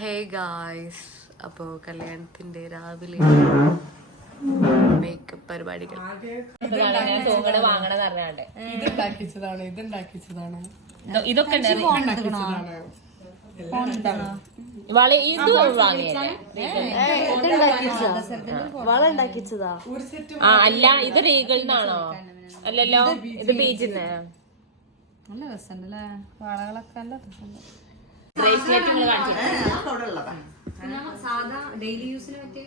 Hey guys, അപ്പോൾ കല്യാണത്തിന്റെ രാവിലെ മേക്കപ്പ് പരിപാടികൾ. ഇതൊക്കെ അല്ല, ഇത് റീഗളിനാണോ? അല്ലല്ലോ, ഇത് ബീച്ചിന്. നല്ല രസമുണ്ടല്ലേ വളകളൊക്കെ. നല്ല രസമുണ്ട്. സാധാ ഡെയിലി യൂസിന് പറ്റിയ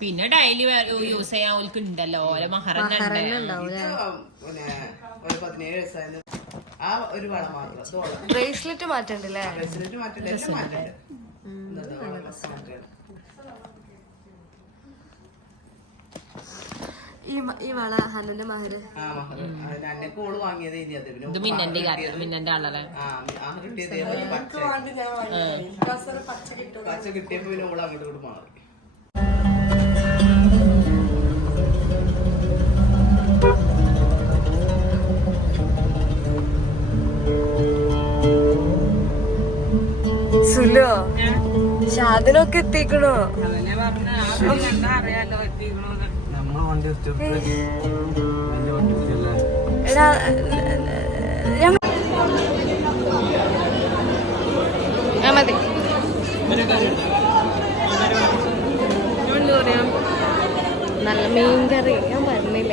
പിന്നെ ഡെയിലി യൂസ് ചെയ്യാൻ ഓൽക്ക് ഉണ്ടല്ലോ. ഓരോ മഹറന്നെ ബ്രേസ്ലെറ്റ് മാറ്റണ്ടല്ലേ? ഈ വള ഹനുന്റെ മഹര് ഇത് മിന്നന്റെ ആളല്ലേ? പച്ച കിട്ടിയപ്പോ പിന്നെ ഓള് അങ്ങോട്ട് കൂടെ മാറി. സുലോ ഷാദിനൊക്കെ എത്തിക്കണോ? എടാ മതി. എന്താ പറയാ, നല്ല മീൻ കറി ഞാൻ പറഞ്ഞില്ല.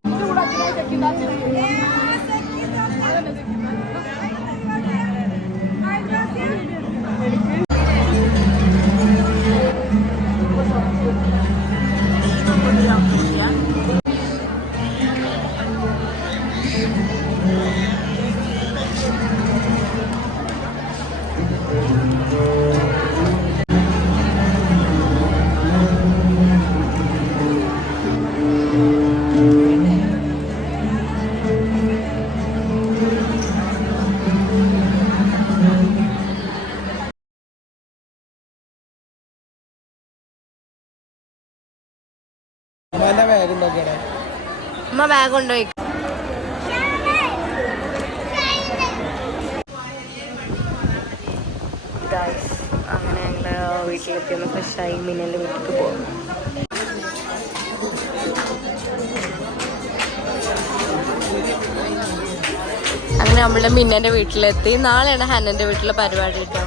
അമ്മ ബാഗ് കൊണ്ടുപോയി. അങ്ങനെ ഞങ്ങള് വീട്ടിലെത്തിയൊന്ന് ഫ്രഷായി മിന്നന്റെ വീട്ടിലേക്ക് പോകും. അങ്ങനെ നമ്മളുടെ മിന്നന്റെ വീട്ടിലെത്തി. നാളെയാണ് ഹന്നന്റെ വീട്ടിലെ പരിപാടി കേട്ടോ.